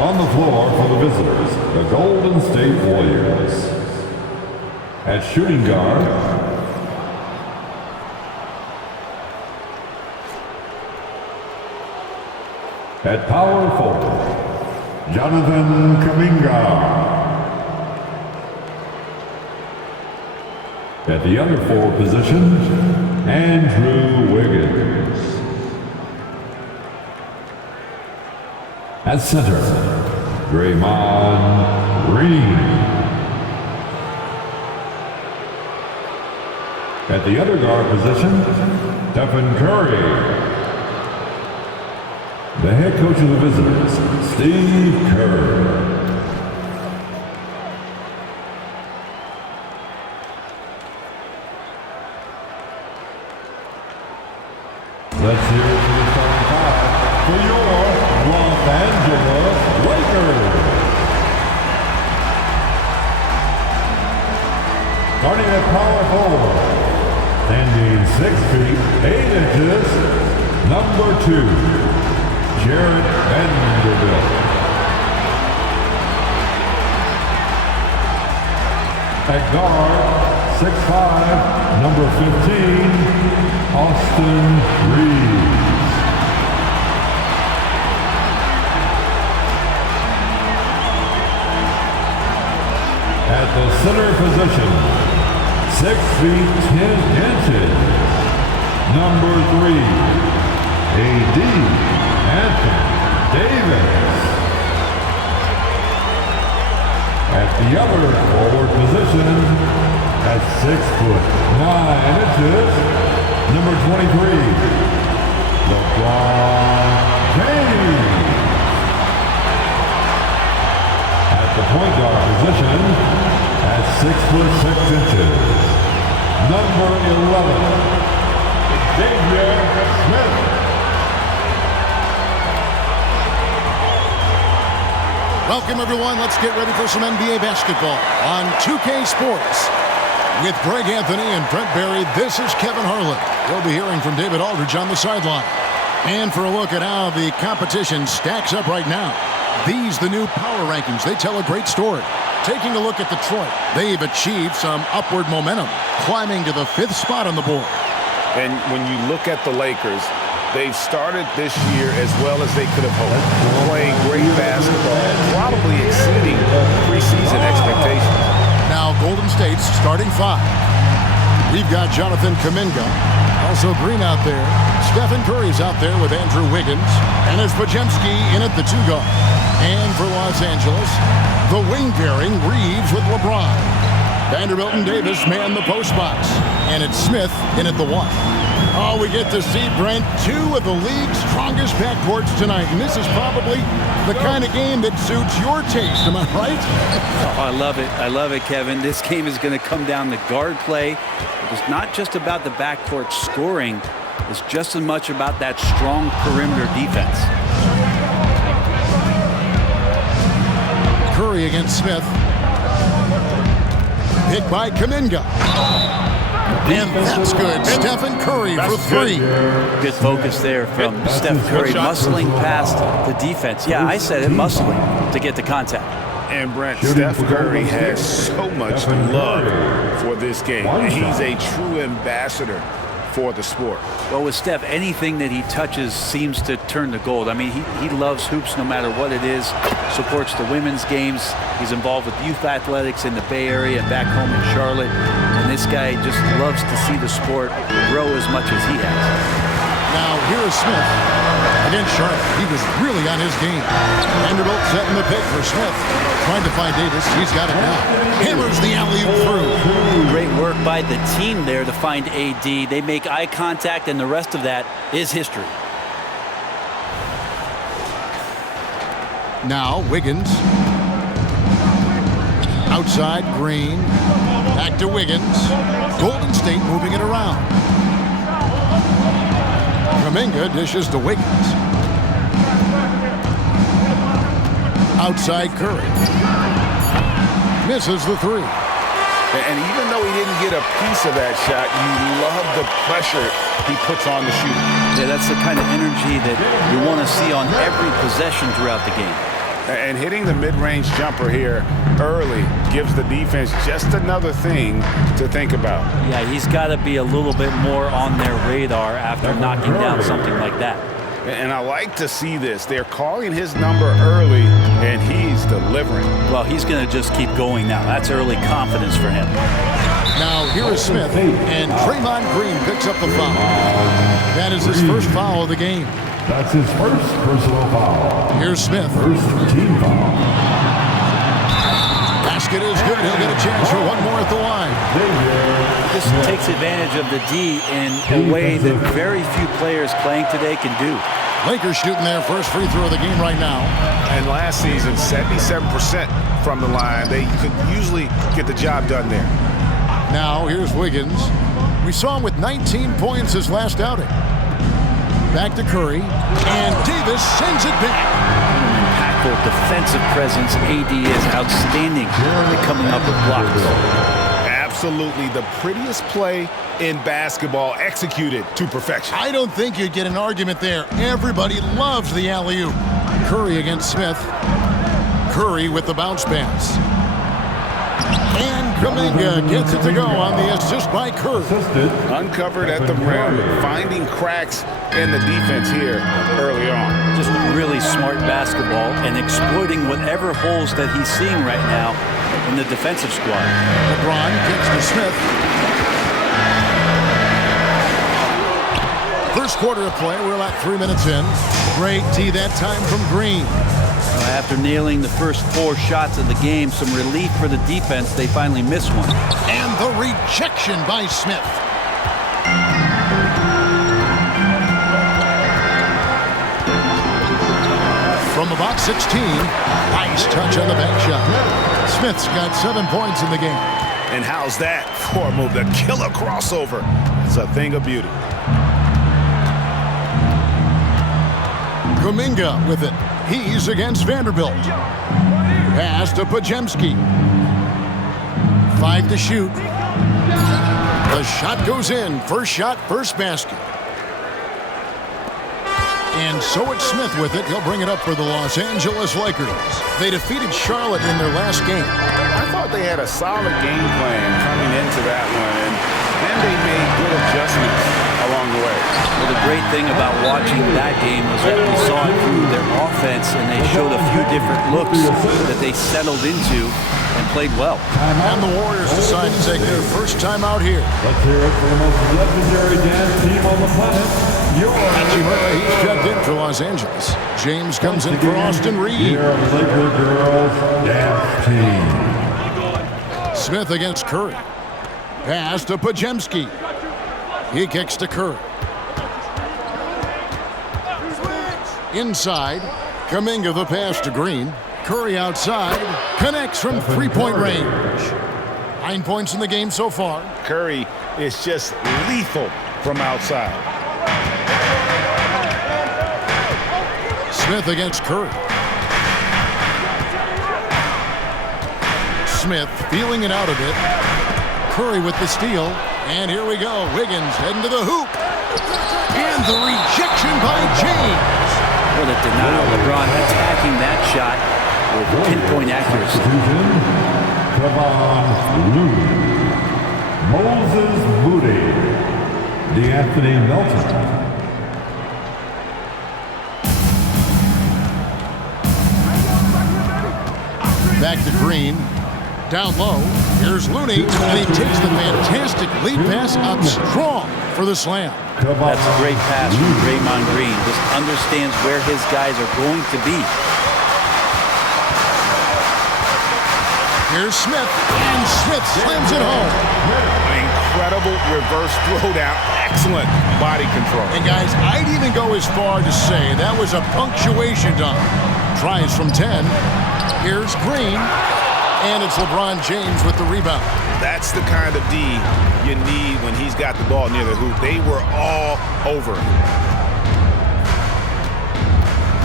On the floor for the visitors, the Golden State Warriors. At shooting guard, at power forward, Jonathan Kuminga. At the other forward position, Andrew Wiggins. At center, Draymond Green. At the other guard position, Stephen Curry. The head coach of the visitors, Steve Kerr. Let's hear it for the starting five for your Los Angeles Lakers. Starting at power forward, standing 6 feet 8 inches, number 2, Jared Vanderbilt. At guard, 6'5", number 15, Austin Reeves. At the center position, 6 feet 10 inches, number 3, A.D. Anthony Davis. At the other forward position, at 6'9" number 23, LeBron James. At the point guard position, at 6'6", number 11, Xavier Smith. Welcome, everyone. Let's get ready for some NBA basketball on 2K Sports. With Greg Anthony and Brent Barry, this is Kevin Harlan. We'll be hearing from David Aldridge on the sideline. And for a look at how the competition stacks up right now, these the new power rankings. They tell a great story. Taking a look at Detroit, they've achieved some upward momentum, climbing to the 5th spot on the board. And when you look at the Lakers, they've started this year as well as they could have hoped, playing great basketball, probably exceeding preseason expectations. Now Golden State's starting 5. We've got Jonathan Kuminga, also Green out there. Stephen Curry's out there with Andrew Wiggins, and there's Podziemski in at the 2 guard. And for Los Angeles, the wing-pairing Reeves with LeBron. Vanderbilt and Davis man the post box, and it's Smith in at the 1. Oh, we get to see, Brent, 2 of the league's strongest backcourts tonight, and this is probably the kind of game that suits your taste, am I right? Oh, I love it. I love it, Kevin. This game is going to come down to guard play. It's not just about the backcourt scoring. It's just as much about that strong perimeter defense. Curry against Smith. Hit by Kuminga. And that's good. Stephen Curry for 3. Good focus there from Steph Curry, muscling past the defense. Yeah, I said it, muscling to get the contact. And Brent, Steph Curry has so much love for this game. And he's a true ambassador for the sport. Well, with Steph, anything that he touches seems to turn to gold. I mean, he loves hoops no matter what it is, supports the women's games. He's involved with youth athletics in the Bay Area and back home in Charlotte. And this guy just loves to see the sport grow as much as he has. Now, here is Smith against Charlotte. He was really on his game. Vanderbilt setting the pick for Smith. Trying to find Davis. He's got it now. Hammers the alley-oop through. Great work by the team there to find AD. They make eye contact, and the rest of that is history. Now, Wiggins. Outside, Green. Back to Wiggins. Golden State moving it around. Kuminga dishes to Wiggins. Outside Curry. Misses the 3. And even though he didn't get a piece of that shot, you love the pressure he puts on the shooter. Yeah, that's the kind of energy that you want to see on every possession throughout the game. And hitting the mid-range jumper here early gives the defense just another thing to think about. Yeah, he's got to be a little bit more on their radar after knocking down something like that. And I like to see this. They're calling his number early, and he's delivering. Well, he's going to just keep going now. That's early confidence for him. Now, here is Smith, and Draymond Green picks up the foul. That is his first foul of the game. That's his first personal foul. Here's Smith. First team foul. Basket is good. He'll get a chance for one more at the line. This takes advantage of the D in a way that very few players playing today can do. Lakers shooting their first free throw of the game right now. And last season, 77% from the line. They could usually get the job done there. Now, here's Wiggins. We saw him with 19 points his last outing. Back to Curry, and Davis sends it back. Impactful defensive presence. AD is outstanding at coming up with blocks. Absolutely the prettiest play in basketball, executed to perfection. I don't think you'd get an argument there. Everybody loves the alley-oop. Curry against Smith. Curry with the bounce pass. And Kuminga gets it to go on the assist by Curry. Uncovered at the rim, finding cracks in the defense here early on. Just really smart basketball and exploiting whatever holes that he's seeing right now in the defensive squad. LeBron kicks to Smith. First quarter of play, we're about 3 minutes in. Great D that time from Green. After nailing the first 4 shots of the game, some relief for the defense. They finally missed one. And the rejection by Smith. From about 16, nice touch on the back shot. Smith's got 7 points in the game. And how's that for a move? The killer crossover. It's a thing of beauty. Kuminga with it. He's against Vanderbilt. Pass to Podziemski. 5 to shoot. The shot goes in. First shot, first basket. And so it's Smith with it. He'll bring it up for the Los Angeles Lakers. They defeated Charlotte in their last game. I thought they had a solid game plan coming into that one, and then they made good adjustments along the way. Well, the great thing about watching that game was that we saw it through their offense, and they showed a few different looks that they settled into and played well. And the Warriors decide to take their first time out here. Let's hear it for the most legendary dance team on the planet. As you heard, he's checked in for Los Angeles. James comes in for Austin Reed. Here are the Laker girls dance team. Smith against Curry. Pass to Podziemski. He kicks to Curry. Inside, Kuminga the pass to Green. Curry outside, connects from three-point range. 9 points in the game so far. Curry is just lethal from outside. Smith against Curry. Smith feeling it out a bit. Curry with the steal. And here we go. Wiggins heading to the hoop. And the rejection by James. What a denial. LeBron attacking that shot with pinpoint accuracy. Moses Moody. DeAnthony Melton. Back to Green. Down low. Here's Looney. And he takes the fantastic lead pass up strong for the slam. That's a great pass from Draymond Green. Just understands where his guys are going to be. Here's Smith. And Smith slams it home. Incredible reverse throwdown. Excellent body control. And guys, I'd even go as far to say that was a punctuation dunk. Tries from 10. Here's Green. And it's LeBron James with the rebound. That's the kind of D you need when he's got the ball near the hoop. They were all over him.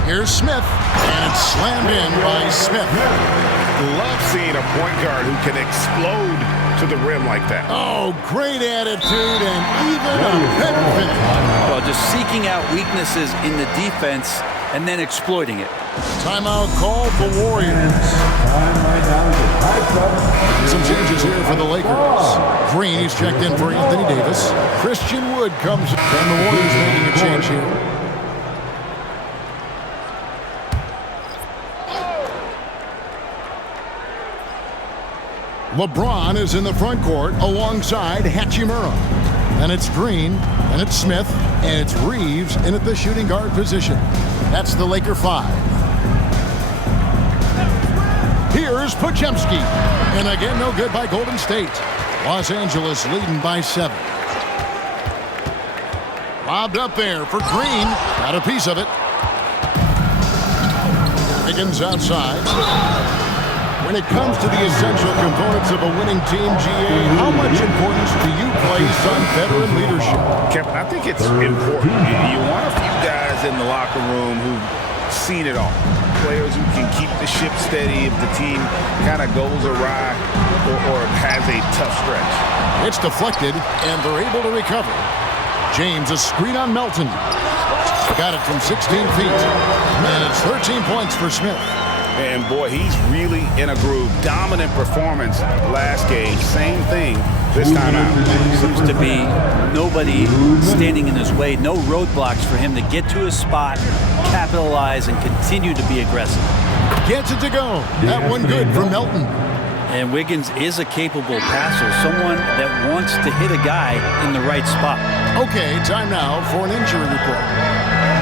Here's Smith. And it's slammed in by Smith. Love seeing a point guard who can explode to the rim like that. Oh, great attitude and even a better finish. Well, just seeking out weaknesses in the defense and then exploiting it. Timeout called the Warriors. Time right now is at 5-7. Some changes here for the Lakers. Green, he's checked in for Anthony Davis. Christian Wood comes in, and the Warriors making a change here. LeBron is in the front court alongside Hachimura. And it's Green, and it's Smith, and it's Reeves in at the shooting guard position. That's the Laker 5. Here's Podziemski. And again, no good by Golden State. Los Angeles leading by 7. Lobbed up there for Green. Got a piece of it. Higgins outside. When it comes to the essential components of a winning team, GA, how much importance do you place on veteran leadership? Kevin, I think it's important. You want a few guys in the locker room who've seen it all. Players who can keep the ship steady if the team kind of goes awry or has a tough stretch. It's deflected, and they're able to recover. James, a screen on Melton. Got it from 16 feet. And it's 13 points for Smith. And boy, he's really in a groove. Dominant performance last game. Same thing this time out. Seems to be nobody standing in his way. No roadblocks for him to get to his spot, capitalize, and continue to be aggressive. Gets it to go. That one good from Melton. And Wiggins is a capable passer, someone that wants to hit a guy in the right spot. Okay, time now for an injury report.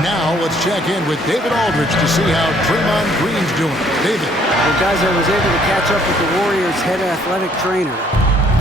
Now let's check in with David Aldridge to see how Draymond Green's doing. David. Well, guys, I was able to catch up with the Warriors' head athletic trainer.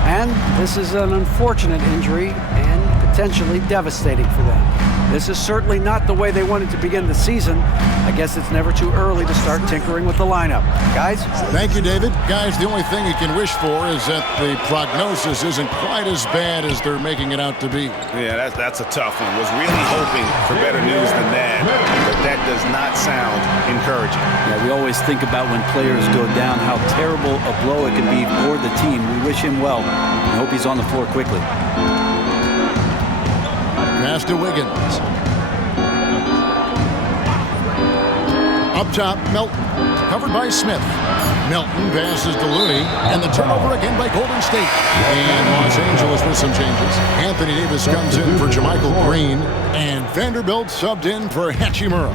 And this is an unfortunate injury and potentially devastating for them. This is certainly not the way they wanted to begin the season. I guess it's never too early to start tinkering with the lineup. Guys? Thank you, David. Guys, the only thing you can wish for is that the prognosis isn't quite as bad as they're making it out to be. Yeah, that's a tough one. Was really hoping for better news than that, but that does not sound encouraging. Yeah, we always think about when players go down, how terrible a blow it can be for the team. We wish him well and hope he's on the floor quickly. Pass to Wiggins. Up top, Melton. Covered by Smith. Melton passes to Looney. And the turnover again by Golden State. And Los Angeles with some changes. Anthony Davis comes in for JaMychal Green. And Vanderbilt subbed in for Hachimura.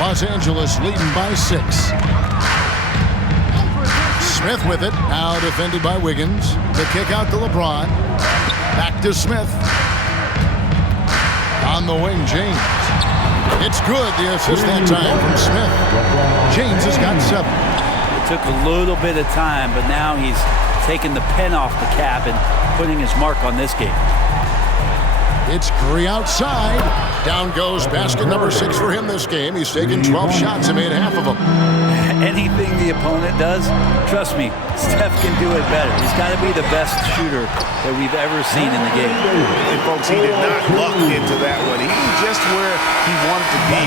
Los Angeles leading by 6. Smith with it. Now defended by Wiggins. The kick out to LeBron. Back to Smith. On the wing, James. It's good, the assist that time from Smith. James has got 7. It took a little bit of time, but now he's taking the pen off the cap and putting his mark on this game. It's Curry outside. Down goes basket number 6 for him this game. He's taken 12 shots and made half of them. Anything the opponent does, trust me, Steph can do it better. He's got to be the best shooter that we've ever seen in the game. And folks, he did not luck into that one. He was just where he wanted to be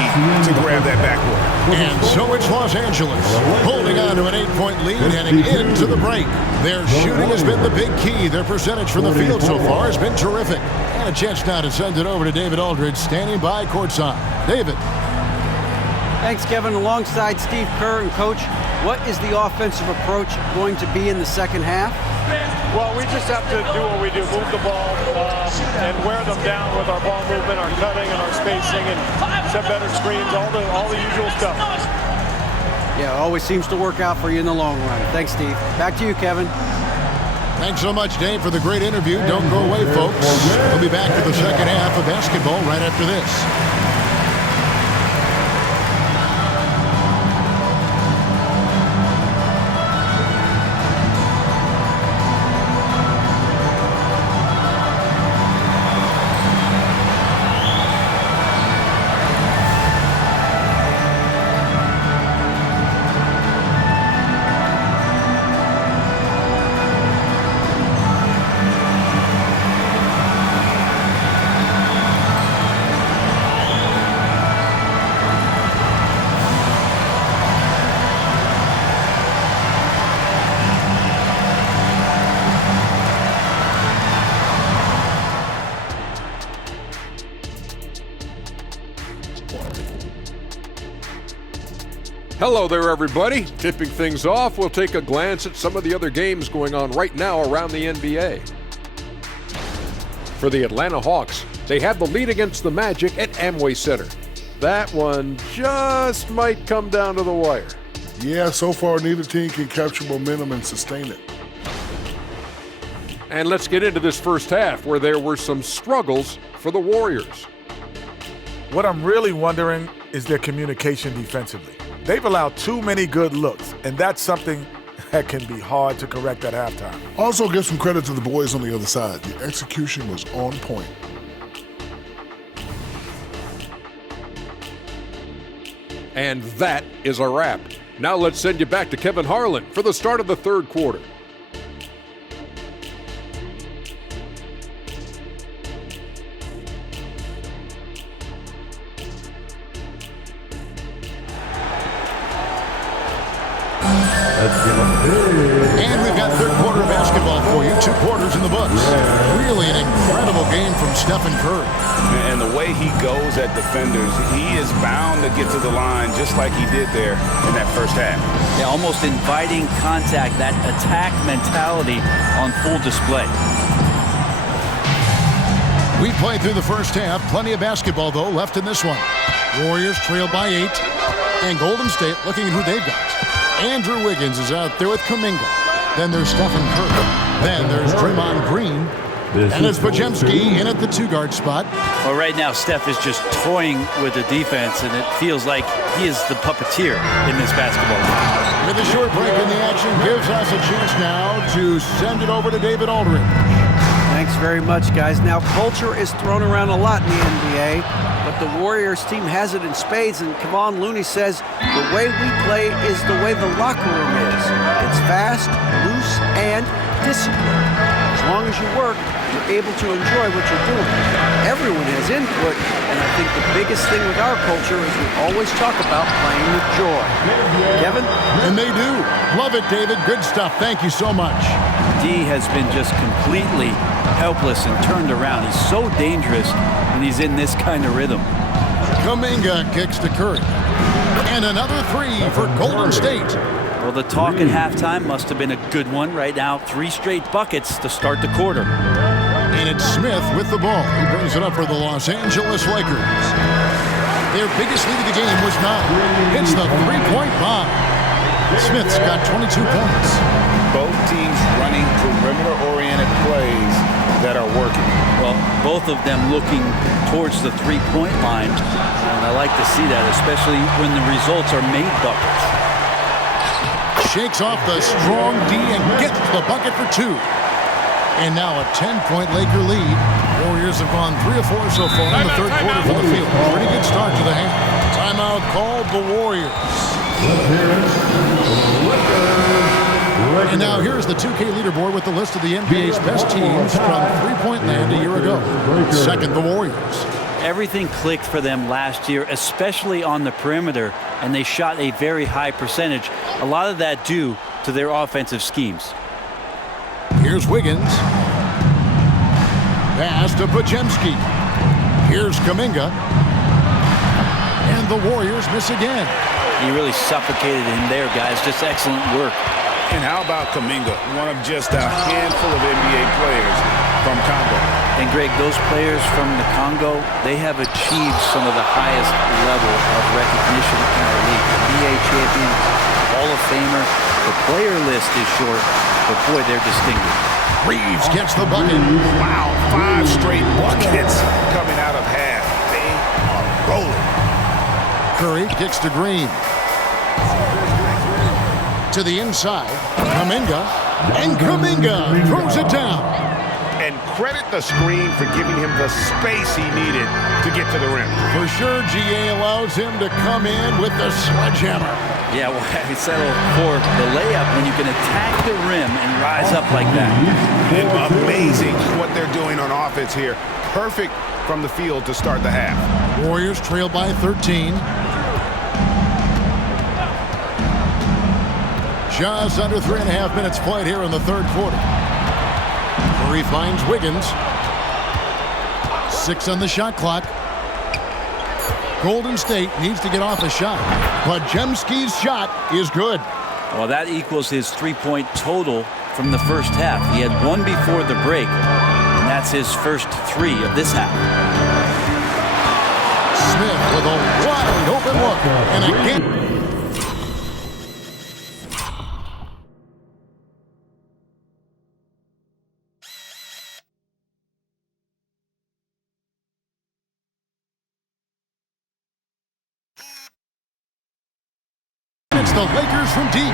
to grab that backboard. And so it's Los Angeles holding on to an 8-point lead heading into the break. Their shooting has been the big key. Their percentage from the field so far has been terrific. And a chance now to send it over to David Aldridge standing by courtside. David. Thanks, Kevin. Alongside Steve Kerr and Coach, what is the offensive approach going to be in the second half? Well, we just have to do what we do, move the ball and wear them down with our ball movement, our cutting, and our spacing, and set better screens, all the usual stuff. Yeah, it always seems to work out for you in the long run. Thanks, Steve. Back to you, Kevin. Thanks so much, Dave, for the great interview. Don't go away, folks. We'll be back to the second half of basketball right after this. Hello there, everybody. Tipping things off, we'll take a glance at some of the other games going on right now around the NBA. For the Atlanta Hawks, they have the lead against the Magic at Amway Center. That one just might come down to the wire. Yeah, so far neither team can capture momentum and sustain it. And let's get into this first half where there were some struggles for the Warriors. What I'm really wondering is their communication defensively. They've allowed too many good looks, and that's something that can be hard to correct at halftime. Also give some credit to the boys on the other side. The execution was on point. And that is a wrap. Now let's send you back to Kevin Harlan for the start of the third quarter. And we've got third quarter of basketball for you. 2 quarters in the books. Really an incredible game from Stephen Curry. And the way he goes at defenders, he is bound to get to the line just like he did there in that first half. Yeah, almost inviting contact, that attack mentality on full display. We played through the first half. Plenty of basketball, though, left in this one. Warriors trail by 8. And Golden State looking at who they've got. Andrew Wiggins is out there with Kuminga. Then there's Stephen Curry. Then there's Draymond Green. And it's Podziemski in at the 2-guard spot. Well, right now, Steph is just toying with the defense, and it feels like he is the puppeteer in this basketball game. With a short break in the action, gives us a chance now to send it over to David Aldridge. Thanks very much, guys. Now, culture is thrown around a lot in the NBA, but the Warriors team has it in spades, and Kevon Looney says the way we play is the way the locker room is. It's fast, loose, and disciplined. As long as you work, you're able to enjoy what you're doing. Everyone has input, and I think the biggest thing with our culture is we always talk about playing with joy. Kevin? And they do. Love it, David. Good stuff. Thank you so much. D has been just completely helpless and turned around. He's so dangerous when he's in this kind of rhythm. Kuminga kicks to Curry. And another 3 for Golden State. Well, the talk at halftime must have been a good one. Right now, 3 straight buckets to start the quarter. And it's Smith with the ball. He brings it up for the Los Angeles Lakers. Their biggest lead of the game was 9. It's the 3-point bomb. Smith's got 22 points. Both teams running perimeter-oriented plays that are working. Well, both of them looking towards the 3-point line. And I like to see that, especially when the results are made buckets. Shakes off the strong D and gets the bucket for 2. And now a 10-point Laker lead. Warriors have gone 3 of 4 so far in the third quarter for the field. Pretty good start to the half. Timeout called the Warriors. And now here's the 2K leaderboard with the list of the NBA's best teams from three-point land a year ago. Second, the Warriors. Everything clicked for them last year, especially on the perimeter, and they shot a very high percentage. A lot of that due to their offensive schemes. Here's Wiggins. Pass to Podziemski. Here's Kuminga. And the Warriors miss again. He really suffocated him there, guys. Just excellent work. And how about Kuminga, one of just a handful of NBA players from Congo. And Greg, those players from the Congo, they have achieved some of the highest level of recognition in our league. NBA champion, Hall of Famer. The player list is short, but boy, they're distinguished. Reeves gets the bucket. Wow, 5 straight buckets coming out of half. They are rolling. Curry kicks to Green. To the inside, Kuminga. And Kuminga throws it down. And credit the screen for giving him the space he needed to get to the rim. For sure, GA allows him to come in with the sledgehammer. Yeah, well, he settled for the layup when you can attack the rim and rise up like that. And amazing what they're doing on offense here. Perfect from the field to start the half. Warriors trail by 13. Just under 3.5 minutes played here in the third quarter. Curry finds Wiggins. 6 on the shot clock. Golden State needs to get off a shot. Podziemski's shot is good. Well, that equals his three-point total from the first half. He had one before the break, and that's his first three of this half. Smith with a wide open look. And again. It's the Lakers from deep.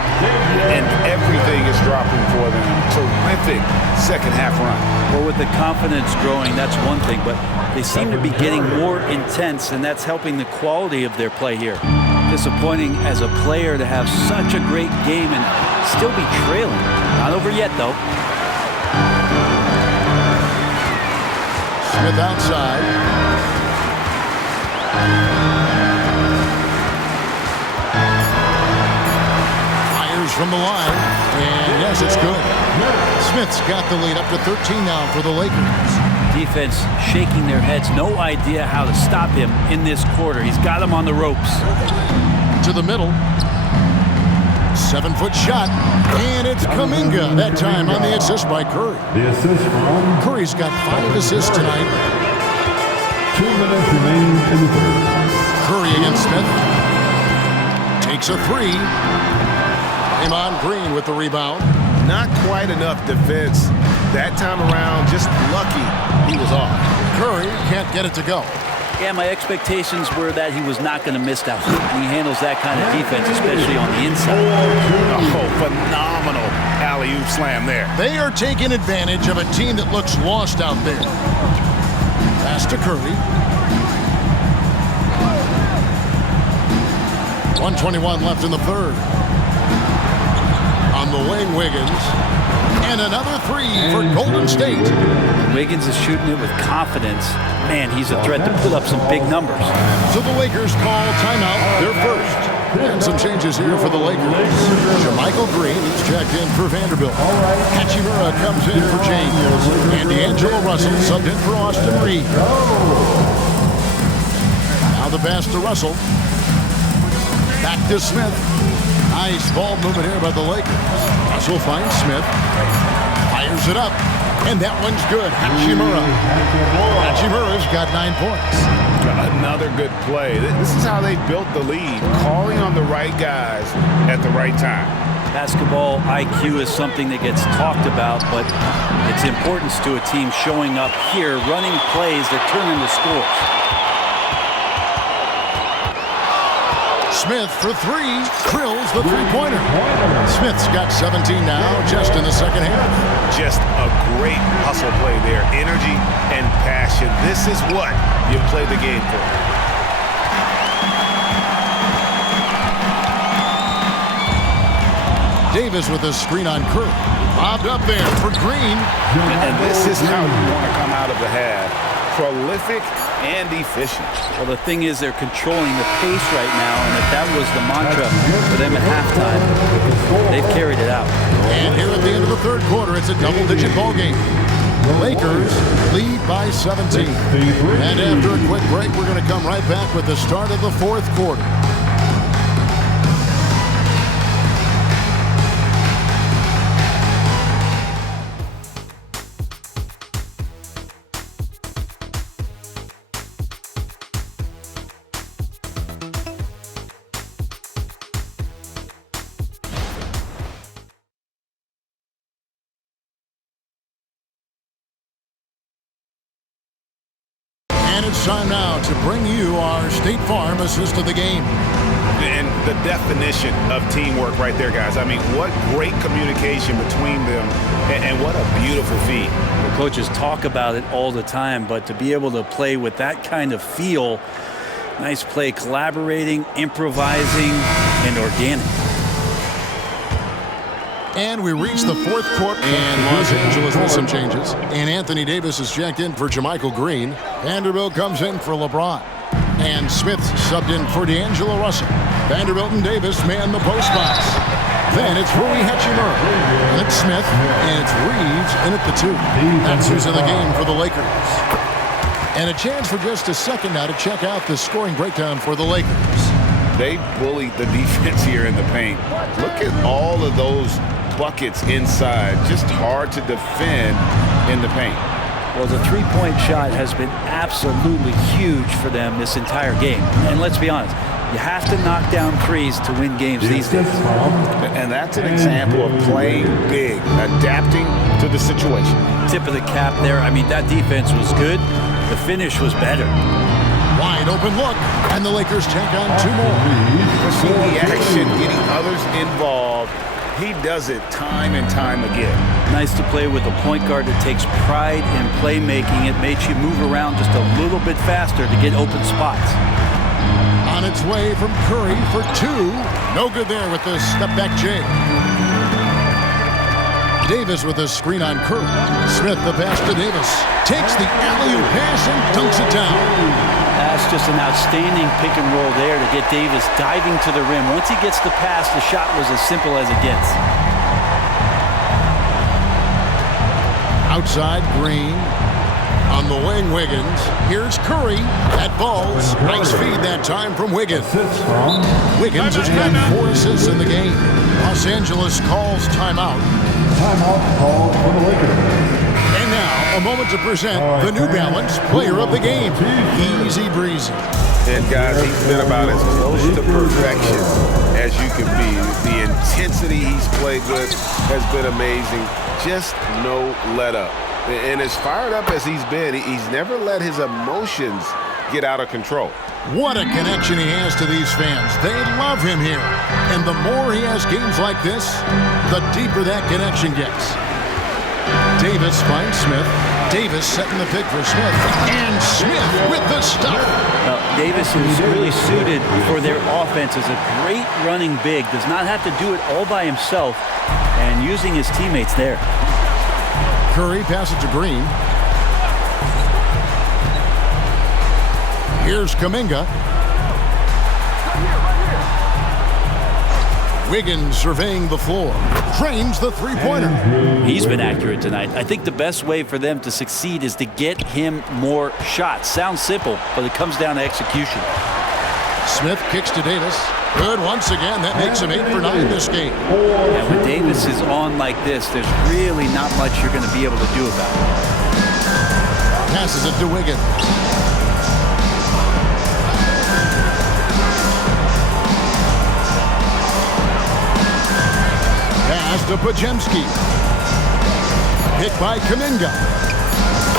And everything is dropping for them. Terrific second half run. Well, with the confidence growing, that's one thing, but they seem to be getting more intense, and that's helping the quality of their play here. Disappointing as a player to have such a great game and still be trailing. Not over yet, though. Smith outside. From the line, and yes, it's good. Smith's got the lead up to 13 now for the Lakers. Defense shaking their heads, no idea how to stop him in this quarter. He's got him on the ropes. To the middle. 7-foot shot, and it's Kuminga that time on the assist by Curry. The assist from Curry's got 5 assists tonight. 2 minutes remaining in the third. Curry against Smith. Takes a three. Draymond Green with the rebound. Not quite enough defense that time around. Just lucky he was off. Curry can't get it to go. Yeah, my expectations were that he was not going to miss that hoop. He handles that kind of defense, especially on the inside. Oh, phenomenal alley-oop slam there. They are taking advantage of a team that looks lost out there. Pass to Curry. 1:21 left in the third. On the wing, Wiggins. And another three for Golden State. Wiggins is shooting it with confidence. Man, he's a threat to put up some big numbers. So the Lakers call timeout, their first. And some changes here for the Lakers. Jermichael Green is checked in for Vanderbilt. Hachimura comes in for James. And D'Angelo Russell subbed in for Austin Reed. Now the pass to Russell. Back to Smith. Nice ball movement here by the Lakers. Russell finds Smith. Fires it up. And that one's good. Hachimura. Hachimura's got 9 points. Another good play. This is how they built the lead. Calling on the right guys at the right time. Basketball IQ is something that gets talked about, but its importance to a team showing up here, running plays that turn into scores. Smith for three. Drills the three-pointer. Smith's got 17 now, just in the second half. Just a great hustle play there. Energy and passion. This is what you play the game for. Davis with a screen on Curry. Bobbed up there for Green. And this is how you want to come out of the half. Prolific and efficient. Well, the thing is they're controlling the pace right now, and if that was the mantra for them at halftime, they've carried it out. And here at the end of the third quarter, it's a double-digit ball game. The Lakers lead by 17. And after a quick break, we're going to come right back with the start of the fourth quarter. And it's time now to bring you our State Farm assist of the game. And the definition of teamwork right there, guys. I mean, what great communication between them, and what a beautiful feat. The coaches talk about it all the time, but to be able to play with that kind of feel, nice play, collaborating, improvising, and organic. And we reach the fourth quarter, and Los Angeles with some changes. And Anthony Davis is checked in for Jermichael Green. Vanderbilt comes in for LeBron. And Smith subbed in for D'Angelo Russell. Vanderbilt and Davis man the post spots. Then it's Rui Hachimura. And it's Smith, and it's Reeves in at the 2. That's who's in the game for the Lakers. And a chance for just a second now to check out the scoring breakdown for the Lakers. They bullied the defense here in the paint. Look at all of those buckets inside. Just hard to defend in the paint. Well, the three-point shot has been absolutely huge for them this entire game. And let's be honest, you have to knock down threes to win games these days. And that's an example of playing big, adapting to the situation. Tip of the cap there. I mean, that defense was good. The finish was better. Wide open look, and the Lakers take on two more. Pushing the action, getting others involved. He does it time and time again. Nice to play with a point guard that takes pride in playmaking. It makes you move around just a little bit faster to get open spots. On its way from Curry for two. No good there with the step-back J. Davis with a screen on Curry. Smith the pass to Davis. Takes the alley-oop pass and dunks it down. That's just an outstanding pick and roll there to get Davis diving to the rim. Once he gets the pass, the shot was as simple as it gets. Outside Green. On the wing, Wiggins. Here's Curry. That ball's nice feed that time from Wiggins. Wiggins has got 4 assists in the game. Los Angeles calls timeout. Timeout called for the Lakers. And now, a moment to present the New Balance Player of the Game. Easy breezy. And guys, he's been about as close to perfection as you can be. The intensity he's played with has been amazing. Just no let up. And as fired up as he's been, he's never let his emotions get out of control. What a connection he has to these fans. They love him here. And the more he has games like this, the deeper that connection gets. Davis finds Smith. Davis setting the pick for Smith. And Smith with the stop. Well, Davis is really suited for their offense as a great running big. Does not have to do it all by himself, and using his teammates there. Curry passes to Green. Here's Kuminga. Wiggins surveying the floor. Drains the three-pointer. He's been accurate tonight. I think the best way for them to succeed is to get him more shots. Sounds simple, but it comes down to execution. Smith kicks to Davis. Good once again. That makes him 8 for 9 this game. Yeah, when Davis is on like this, there's really not much you're going to be able to do about it. Passes it to Wiggins. Pass to Pajemski. Hit by Kuminga.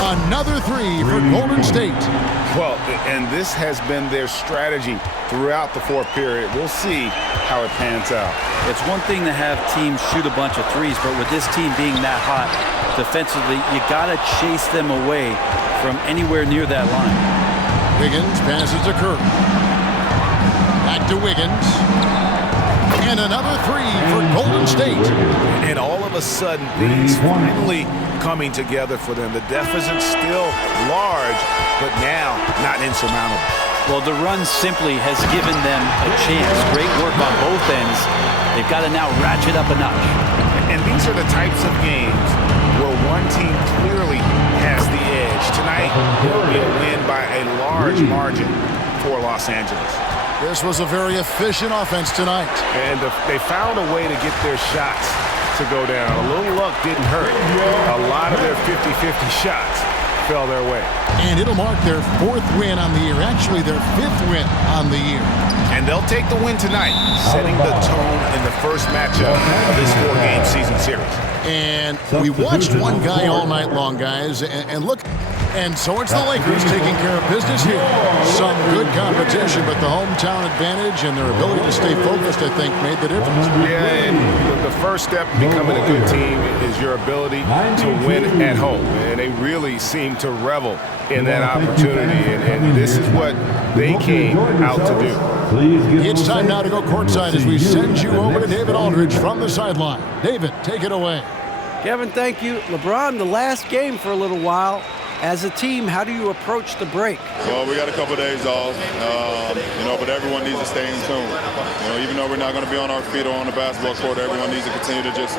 Another three for Golden State. Well, and this has been their strategy throughout the fourth period. We'll see how it pans out. It's one thing to have teams shoot a bunch of threes, but with this team being that hot defensively, you got to chase them away from anywhere near that line. Wiggins passes to Curry. Back to Wiggins. And another three for Golden State. And all of a sudden, things finally coming together for them. The deficit's still large, but now not insurmountable. Well, the run simply has given them a chance. Great work on both ends. They've got to now ratchet up a notch. And these are the types of games where one team clearly has the edge. Tonight, will be a win by a large margin for Los Angeles. This was a very efficient offense tonight. And they found a way to get their shots to go down. A little luck didn't hurt. A lot of their 50-50 shots fell their way. And it'll mark their 4th win on the year. Actually, their 5th win on the year. And they'll take the win tonight, setting the tone in the first matchup of this 4-game season series. And we watched one guy all night long, guys, and look. And so it's the Lakers taking care of business here. Some good competition, but the hometown advantage and their ability to stay focused, I think, made the difference. Yeah, and the first step in becoming a good team is your ability to win at home. And they really seem to revel in that opportunity. And this is what they came out to do. It's time now to go courtside as we send you over to David Aldridge from the sideline. David, take it away. Kevin, thank you. LeBron, the last game for a little while. As a team, how do you approach the break? Well, we got a couple of days off, but everyone needs to stay in tune. Even though we're not going to be on our feet or on the basketball court, everyone needs to continue to just,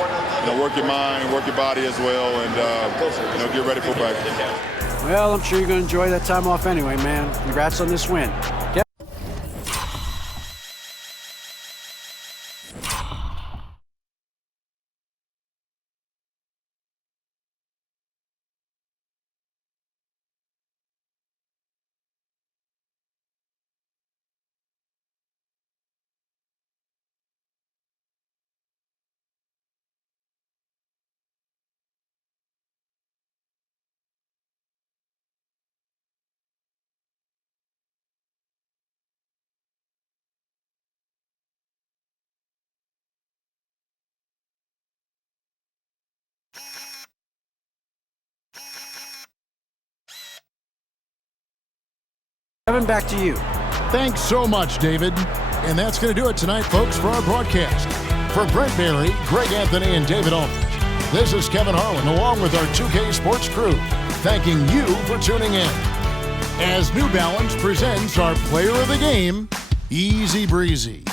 work your mind, work your body as well, and, get ready for practice. Well, I'm sure you're going to enjoy that time off anyway, man. Congrats on this win. Kevin, back to you. Thanks so much, David. And that's going to do it tonight, folks, for our broadcast. For Brent Barry, Greg Anthony, and David Aldridge, this is Kevin Harlan, along with our 2K Sports crew, thanking you for tuning in. As New Balance presents our Player of the Game, Easy Breezy.